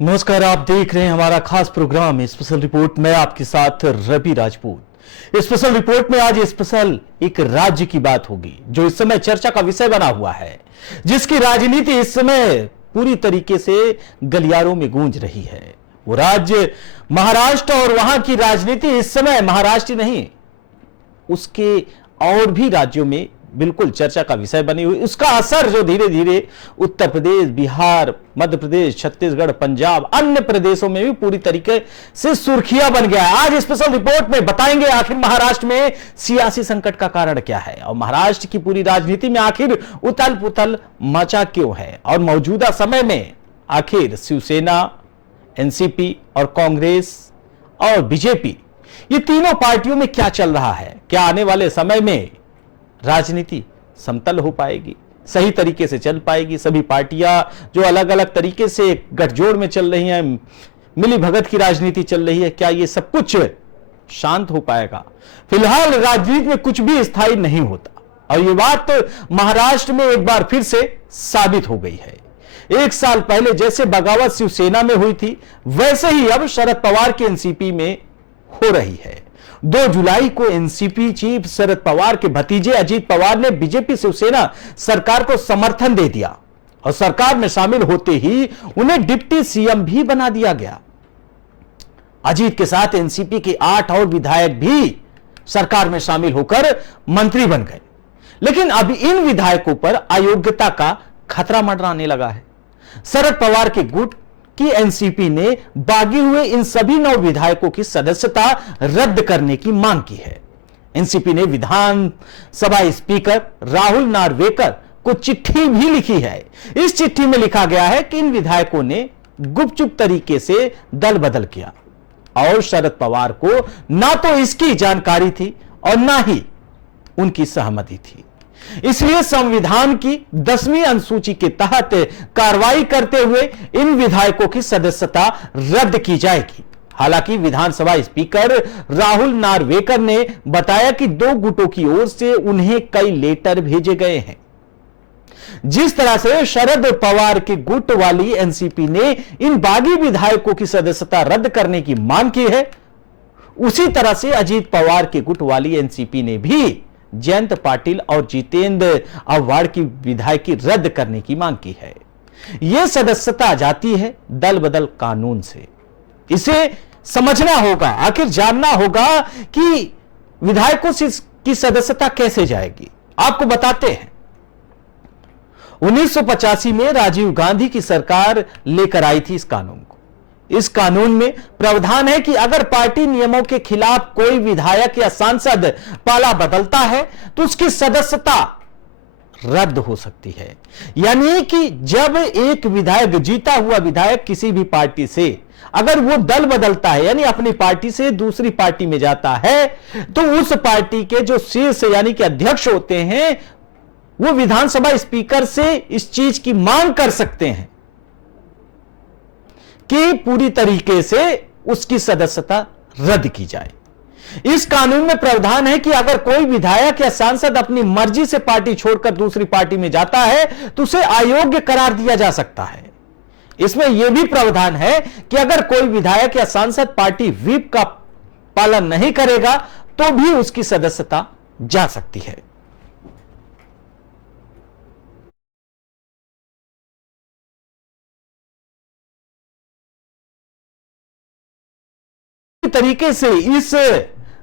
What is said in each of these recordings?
नमस्कार, आप देख रहे हैं हमारा खास प्रोग्राम स्पेशल रिपोर्ट में आपके साथ रवि राजपूत। स्पेशल रिपोर्ट में आज स्पेशल एक राज्य की बात होगी जो इस समय चर्चा का विषय बना हुआ है, जिसकी राजनीति इस समय पूरी तरीके से गलियारों में गूंज रही है। वो राज्य महाराष्ट्र, और वहां की राजनीति इस समय महाराष्ट्र नहीं, उसके और भी राज्यों में बिल्कुल चर्चा का विषय बनी हुई। उसका असर जो धीरे धीरे उत्तर प्रदेश, बिहार, मध्य प्रदेश, छत्तीसगढ़, पंजाब, अन्य प्रदेशों में भी पूरी तरीके से सुर्खियां बन गया है। आज स्पेशल रिपोर्ट में बताएंगे आखिर महाराष्ट्र में सियासी संकट का कारण क्या है और महाराष्ट्र की पूरी राजनीति में आखिर उथल पुथल मचा क्यों है, और मौजूदा समय में आखिर शिवसेना, एनसीपी और कांग्रेस और बीजेपी, ये तीनों पार्टियों में क्या चल रहा है। क्या आने वाले समय में राजनीति समतल हो पाएगी, सही तरीके से चल पाएगी? सभी पार्टियां जो अलग अलग तरीके से गठजोड़ में चल रही हैं, मिली भगत की राजनीति चल रही है, क्या ये सब कुछ शांत हो पाएगा? फिलहाल राजनीति में कुछ भी स्थायी नहीं होता, और ये बात महाराष्ट्र में एक बार फिर से साबित हो गई है। एक साल पहले जैसे बगावत शिवसेना में हुई थी, वैसे ही अब शरद पवार के एनसीपी में हो रही है। 2 जुलाई को एनसीपी चीफ शरद पवार के भतीजे अजीत पवार ने बीजेपी शिवसेना सरकार को समर्थन दे दिया, और सरकार में शामिल होते ही उन्हें डिप्टी सीएम भी बना दिया गया। अजीत के साथ एनसीपी के 8 और विधायक भी सरकार में शामिल होकर मंत्री बन गए। लेकिन अब इन विधायकों पर अयोग्यता का खतरा मंडराने लगा है। शरद पवार के गुट कि एनसीपी ने बागी हुए इन सभी 9 विधायकों की सदस्यता रद्द करने की मांग की है। एनसीपी ने विधानसभा स्पीकर राहुल नार्वेकर को चिट्ठी भी लिखी है। इस चिट्ठी में लिखा गया है कि इन विधायकों ने गुपचुप तरीके से दल बदल किया, और शरद पवार को ना तो इसकी जानकारी थी और ना ही उनकी सहमति थी। इसलिए संविधान की 10वीं अनुसूची के तहत कार्रवाई करते हुए इन विधायकों की सदस्यता रद्द की जाएगी। हालांकि विधानसभा स्पीकर राहुल नार्वेकर ने बताया कि 2 गुटों की ओर से उन्हें कई लेटर भेजे गए हैं। जिस तरह से शरद पवार के गुट वाली एनसीपी ने इन बागी विधायकों की सदस्यता रद्द करने की मांग की है, उसी तरह से अजीत पवार के गुट वाली एनसीपी ने भी जयंत पाटिल और जितेंद्र आव्हाड की विधायकी रद्द करने की मांग की है। यह सदस्यता जाती है दल बदल कानून से। इसे समझना होगा, आखिर जानना होगा कि विधायकों की सदस्यता कैसे जाएगी। आपको बताते हैं, 1985 में राजीव गांधी की सरकार लेकर आई थी इस कानून को। इस कानून में प्रावधान है कि अगर पार्टी नियमों के खिलाफ कोई विधायक या सांसद पाला बदलता है तो उसकी सदस्यता रद्द हो सकती है। यानी कि जब एक विधायक, जीता हुआ विधायक किसी भी पार्टी से अगर वो दल बदलता है, यानी अपनी पार्टी से दूसरी पार्टी में जाता है, तो उस पार्टी के जो शीर्ष यानी कि अध्यक्ष होते हैं, वो विधानसभा स्पीकर से इस चीज की मांग कर सकते हैं कि पूरी तरीके से उसकी सदस्यता रद्द की जाए। इस कानून में प्रावधान है कि अगर कोई विधायक या सांसद अपनी मर्जी से पार्टी छोड़कर दूसरी पार्टी में जाता है तो उसे अयोग्य करार दिया जा सकता है। इसमें यह भी प्रावधान है कि अगर कोई विधायक या सांसद पार्टी व्हिप का पालन नहीं करेगा तो भी उसकी सदस्यता जा सकती है। तरीके से इस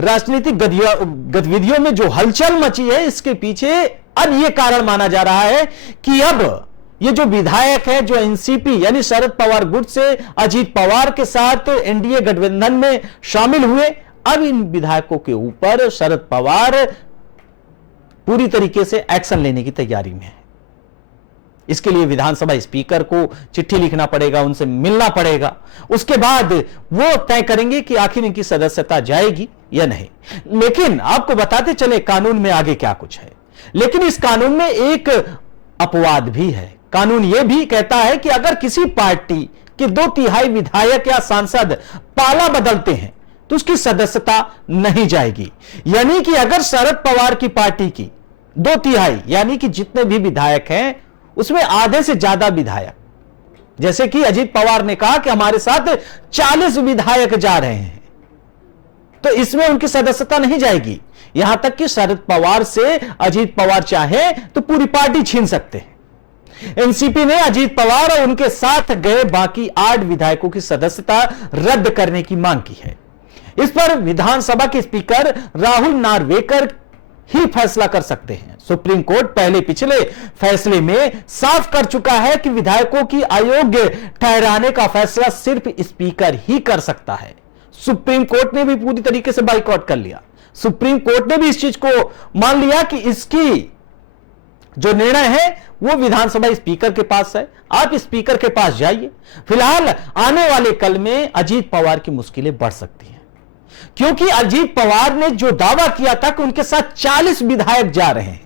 राजनीतिक गतिविधियों में जो हलचल मची है, इसके पीछे अब यह कारण माना जा रहा है कि अब ये जो विधायक है, जो एनसीपी यानी शरद पवार गुट से अजीत पवार के साथ एनडीए गठबंधन में शामिल हुए, अब इन विधायकों के ऊपर शरद पवार पूरी तरीके से एक्शन लेने की तैयारी में है। इसके लिए विधानसभा स्पीकर को चिट्ठी लिखना पड़ेगा, उनसे मिलना पड़ेगा। उसके बाद वो तय करेंगे कि आखिर इनकी सदस्यता जाएगी या नहीं। लेकिन आपको बताते चले कानून में आगे क्या कुछ है। लेकिन इस कानून में एक अपवाद भी है। कानून यह भी कहता है कि अगर किसी पार्टी के 2/3 विधायक या सांसद पाला बदलते हैं तो उसकी सदस्यता नहीं जाएगी। यानी कि अगर शरद पवार की पार्टी की 2/3 यानी कि जितने भी विधायक हैं उसमें आधे से ज्यादा विधायक जैसे कि अजीत पवार ने कहा कि हमारे साथ 40 विधायक जा रहे हैं, तो इसमें उनकी सदस्यता नहीं जाएगी। यहां तक कि शरद पवार से अजीत पवार चाहे तो पूरी पार्टी छीन सकते हैं। एनसीपी ने अजीत पवार और उनके साथ गए बाकी 8 विधायकों की सदस्यता रद्द करने की मांग की है। इस पर विधानसभा के स्पीकर राहुल नार्वेकर ही फैसला कर सकते हैं। सुप्रीम कोर्ट पहले पिछले फैसले में साफ कर चुका है कि विधायकों की अयोग्य ठहराने का फैसला सिर्फ स्पीकर ही कर सकता है। सुप्रीम कोर्ट ने भी पूरी तरीके से बाइकआउट कर लिया। सुप्रीम कोर्ट ने भी इस चीज को मान लिया कि इसकी जो निर्णय है वो विधानसभा स्पीकर के पास है। आप स्पीकर के पास जाइए। फिलहाल आने वाले कल में अजीत पवार की मुश्किलें बढ़ सकती हैं, क्योंकि अजीत पवार ने जो दावा किया था कि उनके साथ 40 विधायक जा रहे हैं,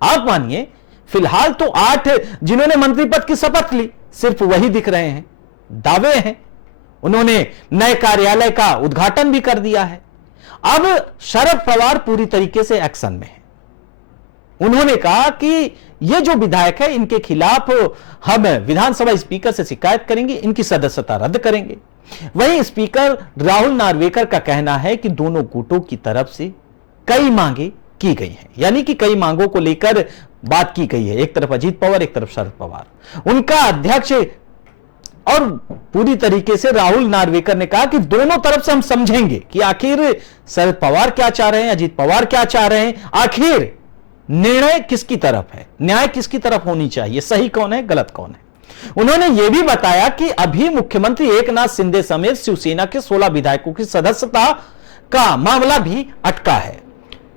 आप मानिए फिलहाल तो 8 जिन्होंने मंत्री पद की शपथ ली सिर्फ वही दिख रहे हैं, दावे हैं। उन्होंने नए कार्यालय का उद्घाटन भी कर दिया है। अब शरद पवार पूरी तरीके से एक्शन में है। उन्होंने कहा कि ये जो विधायक है इनके खिलाफ हम विधानसभा स्पीकर से शिकायत करेंगे, इनकी सदस्यता रद्द करेंगे। वहीं स्पीकर राहुल नार्वेकर का कहना है कि दोनों गुटों की तरफ से कई मांगे की गई हैं, यानी कि कई मांगों को लेकर बात की गई है। एक तरफ अजीत पवार, एक तरफ शरद पवार। उनका अध्यक्ष और पूरी तरीके से राहुल नार्वेकर ने कहा कि दोनों तरफ से हम समझेंगे कि आखिर शरद पवार क्या चाह रहे हैं, अजीत पवार क्या चाह रहे हैं, आखिर निर्णय किसकी तरफ है, न्याय किसकी तरफ होनी चाहिए, सही कौन है, गलत कौन है। उन्होंने यह भी बताया कि अभी मुख्यमंत्री एकनाथ शिंदे समेत शिवसेना के 16 विधायकों की सदस्यता का मामला भी अटका है,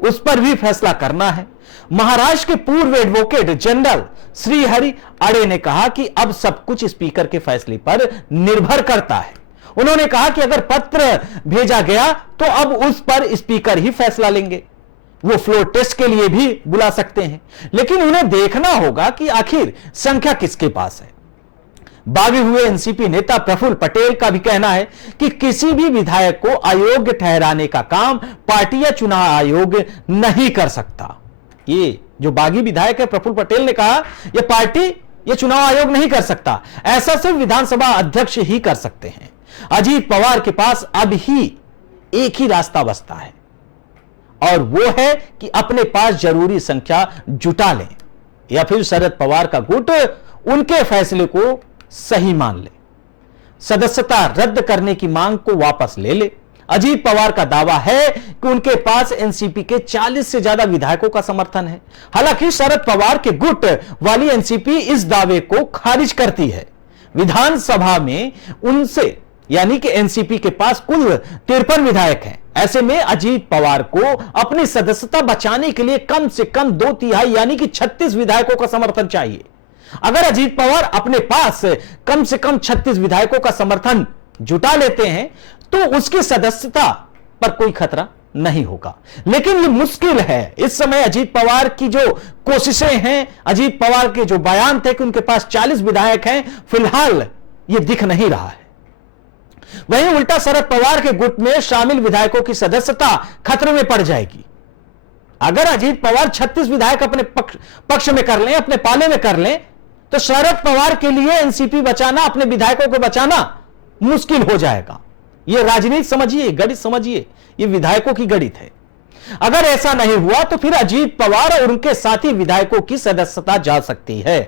उस पर भी फैसला करना है। महाराष्ट्र के पूर्व एडवोकेट जनरल श्रीहरि अड़े ने कहा कि अब सब कुछ स्पीकर के फैसले पर निर्भर करता है। उन्होंने कहा कि अगर पत्र भेजा गया तो अब उस पर स्पीकर ही फैसला लेंगे। वो फ्लोर टेस्ट के लिए भी बुला सकते हैं, लेकिन उन्हें देखना होगा कि आखिर संख्या किसके पास है। बागी हुए एनसीपी नेता प्रफुल्ल पटेल का भी कहना है कि किसी भी विधायक को अयोग्य ठहराने का काम पार्टी या चुनाव आयोग नहीं कर सकता। ये जो बागी विधायक है प्रफुल्ल पटेल ने कहा यह पार्टी या चुनाव आयोग नहीं कर सकता, ऐसा सिर्फ विधानसभा अध्यक्ष ही कर सकते हैं। अजीत पवार के पास अब ही एक ही रास्ता बचता है और वो है कि अपने पास जरूरी संख्या जुटा लें या फिर शरद पवार का गुट उनके फैसले को सही मान ले, सदस्यता रद्द करने की मांग को वापस ले ले। अजीत पवार का दावा है कि उनके पास एनसीपी के 40 से ज्यादा विधायकों का समर्थन है। हालांकि शरद पवार के गुट वाली एनसीपी इस दावे को खारिज करती है। विधानसभा में उनसे यानी कि एनसीपी के पास कुल 53 विधायक हैं। ऐसे में अजीत पवार को अपनी सदस्यता बचाने के लिए कम से कम 2/3 यानी कि 36 विधायकों का समर्थन चाहिए। अगर अजीत पवार अपने पास कम से कम 36 विधायकों का समर्थन जुटा लेते हैं तो उसकी सदस्यता पर कोई खतरा नहीं होगा, लेकिन यह मुश्किल है। इस समय अजीत पवार की जो कोशिशें हैं, अजीत पवार के जो बयान थे कि उनके पास 40 विधायक हैं, फिलहाल यह दिख नहीं रहा है। वहीं उल्टा शरद पवार के गुट में शामिल विधायकों की सदस्यता खतरे में पड़ जाएगी। अगर अजीत पवार 36 विधायक अपने पक्ष में कर लें, अपने पाले में कर लें, तो शरद पवार के लिए एनसीपी बचाना, अपने विधायकों को बचाना मुश्किल हो जाएगा। यह राजनीति समझिए, गणित समझिए, यह विधायकों की गणित है। अगर ऐसा नहीं हुआ तो फिर अजीत पवार और उनके साथी विधायकों की सदस्यता जा सकती है।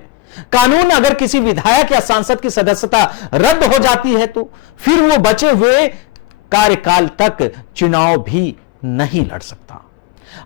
कानून अगर किसी विधायक या सांसद की सदस्यता रद्द हो जाती है तो फिर वो बचे हुए कार्यकाल तक चुनाव भी नहीं लड़ सकता।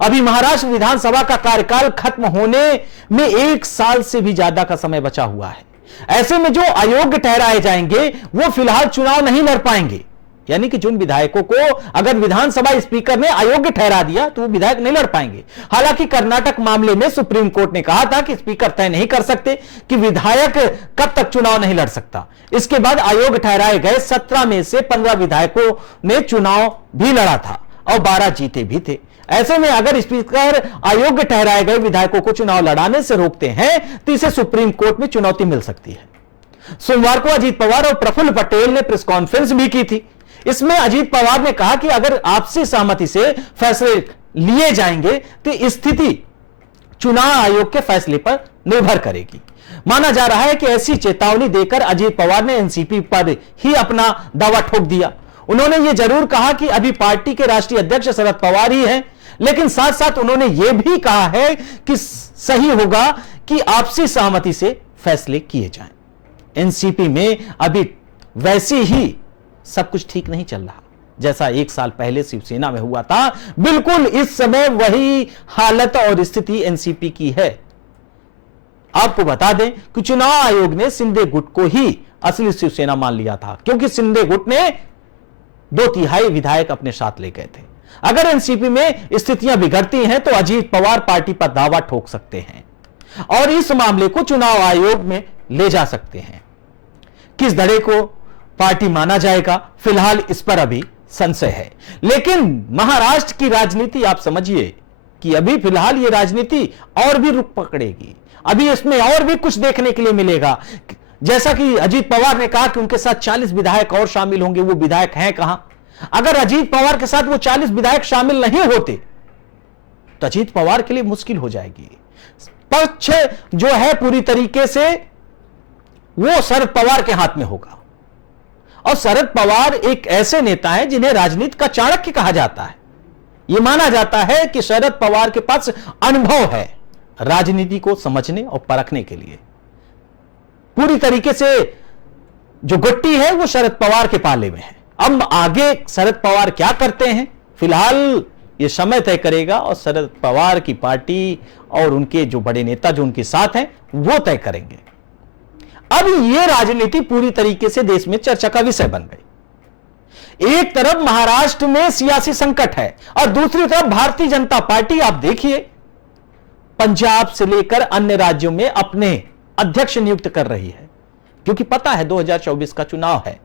अभी महाराष्ट्र विधानसभा का कार्यकाल खत्म होने में 1 साल से भी ज्यादा का समय बचा हुआ है। ऐसे में जो अयोग्य ठहराए जाएंगे वो फिलहाल चुनाव नहीं लड़ पाएंगे, यानी कि जिन विधायकों को अगर विधानसभा स्पीकर ने अयोग्य ठहरा दिया तो वो विधायक नहीं लड़ पाएंगे। हालांकि कर्नाटक मामले में सुप्रीम कोर्ट ने कहा था कि स्पीकर तय नहीं कर सकते कि विधायक कब तक चुनाव नहीं लड़ सकता। इसके बाद अयोग्य ठहराए गए 17 में से 15 विधायकों ने चुनाव भी लड़ा था और 12 जीते भी थे। ऐसे में अगर स्पीकर अयोग्य ठहराए गए विधायकों को चुनाव लड़ाने से रोकते हैं तो इसे सुप्रीम कोर्ट में चुनौती मिल सकती है। सोमवार को अजीत पवार और प्रफुल्ल पटेल ने प्रेस कॉन्फ्रेंस भी की थी। इसमें अजीत पवार ने कहा कि अगर आपसी सहमति से फैसले लिए जाएंगे तो स्थिति चुनाव आयोग के फैसले पर निर्भर करेगी। माना जा रहा है कि ऐसी चेतावनी देकर अजीत पवार ने एनसीपी पर ही अपना दावा ठोक दिया। उन्होंने यह जरूर कहा कि अभी पार्टी के राष्ट्रीय अध्यक्ष शरद पवार ही हैं, लेकिन साथ साथ उन्होंने यह भी कहा है कि सही होगा कि आपसी सहमति से फैसले किए जाएं। एनसीपी में अभी वैसे ही सब कुछ ठीक नहीं चल रहा जैसा 1 साल पहले शिवसेना में हुआ था। बिल्कुल इस समय वही हालत और स्थिति एनसीपी की है। आपको बता दें कि चुनाव आयोग ने शिंदे गुट को ही असली शिवसेना मान लिया था, क्योंकि शिंदे गुट ने 2/3 विधायक अपने साथ ले गए थे। अगर एनसीपी में स्थितियां बिगड़ती हैं तो अजीत पवार पार्टी पर दावा ठोक सकते हैं और इस मामले को चुनाव आयोग में ले जा सकते हैं। किस धड़े को पार्टी माना जाएगा, फिलहाल इस पर अभी संशय है। लेकिन महाराष्ट्र की राजनीति आप समझिए कि अभी फिलहाल यह राजनीति और भी रुख पकड़ेगी। अभी इसमें और भी कुछ देखने के लिए मिलेगा। जैसा कि अजीत पवार ने कहा कि उनके साथ 40 विधायक और शामिल होंगे, वो विधायक हैं कहां? अगर अजीत पवार के साथ वो 40 विधायक शामिल नहीं होते तो अजीत पवार के लिए मुश्किल हो जाएगी। पक्ष जो है पूरी तरीके से वो शरद पवार के हाथ में होगा और शरद पवार एक ऐसे नेता हैं जिन्हें राजनीति का चाणक्य कहा जाता है। यह माना जाता है कि शरद पवार के पास अनुभव है राजनीति को समझने और परखने के लिए। पूरी तरीके से जो गट्टी है वो शरद पवार के पाले में है। अब आगे शरद पवार क्या करते हैं, फिलहाल ये समय तय करेगा और शरद पवार की पार्टी और उनके जो बड़े नेता जो उनके साथ हैं वो तय करेंगे। अब यह राजनीति पूरी तरीके से देश में चर्चा का विषय बन गई। एक तरफ महाराष्ट्र में सियासी संकट है और दूसरी तरफ भारतीय जनता पार्टी आप देखिए पंजाब से लेकर अन्य राज्यों में अपने अध्यक्ष नियुक्त कर रही है, क्योंकि पता है 2024 का चुनाव है।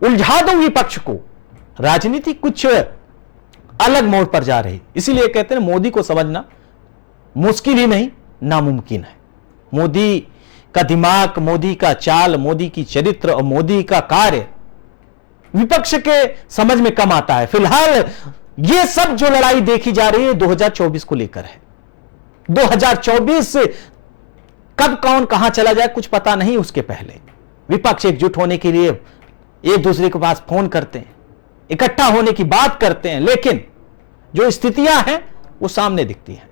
उलझा दो विपक्ष को, राजनीति कुछ अलग मोड़ पर जा रही। इसीलिए कहते हैं मोदी को समझना मुश्किल ही नहीं नामुमकिन है। मोदी का दिमाग, मोदी का चाल, मोदी की चरित्र और मोदी का कार्य विपक्ष के समझ में कम आता है। फिलहाल यह सब जो लड़ाई देखी जा रही है 2024 को लेकर है। 2024 कब कौन कहां चला जाए कुछ पता नहीं। उसके पहले विपक्ष एकजुट होने के लिए एक दूसरे के पास फोन करते हैं, इकट्ठा होने की बात करते हैं, लेकिन जो स्थितियां हैं वो सामने दिखती हैं।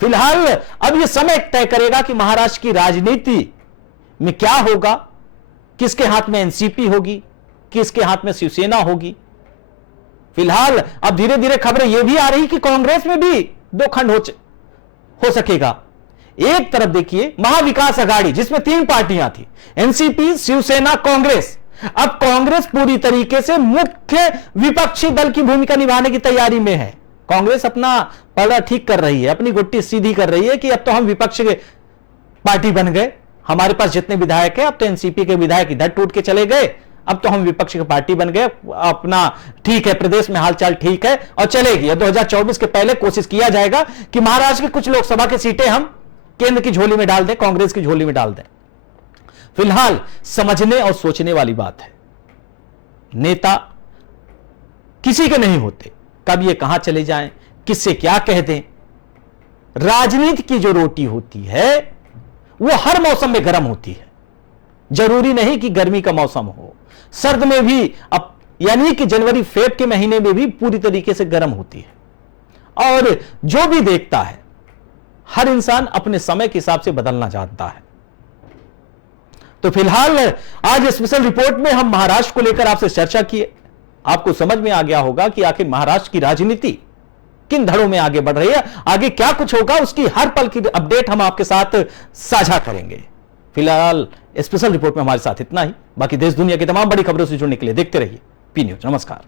फिलहाल अब यह समय तय करेगा कि महाराष्ट्र की राजनीति में क्या होगा, किसके हाथ में एनसीपी होगी, किसके हाथ में शिवसेना होगी। फिलहाल अब धीरे धीरे खबरें यह भी आ रही कि कांग्रेस में भी 2 खंड हो सकेगा। एक तरफ देखिए महाविकास आघाड़ी जिसमें 3 पार्टियां थी, एनसीपी, शिवसेना, कांग्रेस। अब कांग्रेस पूरी तरीके से मुख्य विपक्षी दल की भूमिका निभाने की तैयारी में है। कांग्रेस अपना पलड़ा ठीक कर रही है, अपनी गुट्टी सीधी कर रही है कि अब तो हम विपक्ष के पार्टी बन गए, हमारे पास जितने विधायक हैं अब तो एनसीपी के विधायक इधर टूट के चले गए, अब तो हम विपक्ष की पार्टी बन गए, अपना ठीक है, प्रदेश में हालचाल ठीक है और चलेगी। 2024 के पहले कोशिश किया जाएगा कि महाराष्ट्र की कुछ लोकसभा की सीटें हम केंद्र की झोली में डाल दें, कांग्रेस की झोली में डाल दें। फिलहाल समझने और सोचने वाली बात है। नेता किसी के नहीं होते, कब ये कहां चले जाएं, किससे क्या कह दें। राजनीति की जो रोटी होती है वो हर मौसम में गर्म होती है। जरूरी नहीं कि गर्मी का मौसम हो, सर्द में भी, अब यानी कि जनवरी फेब के महीने में भी पूरी तरीके से गर्म होती है। और जो भी देखता है, हर इंसान अपने समय के हिसाब से बदलना जानता है। तो फिलहाल आज स्पेशल रिपोर्ट में हम महाराष्ट्र को लेकर आपसे चर्चा किए। आपको समझ में आ गया होगा कि आखिर महाराष्ट्र की राजनीति किन धड़ों में आगे बढ़ रही है, आगे क्या कुछ होगा, उसकी हर पल की अपडेट हम आपके साथ साझा करेंगे। फिलहाल स्पेशल रिपोर्ट में हमारे साथ इतना ही। बाकी देश दुनिया की तमाम बड़ी खबरों से जुड़ने के लिए देखते रहिए पी न्यूज। नमस्कार।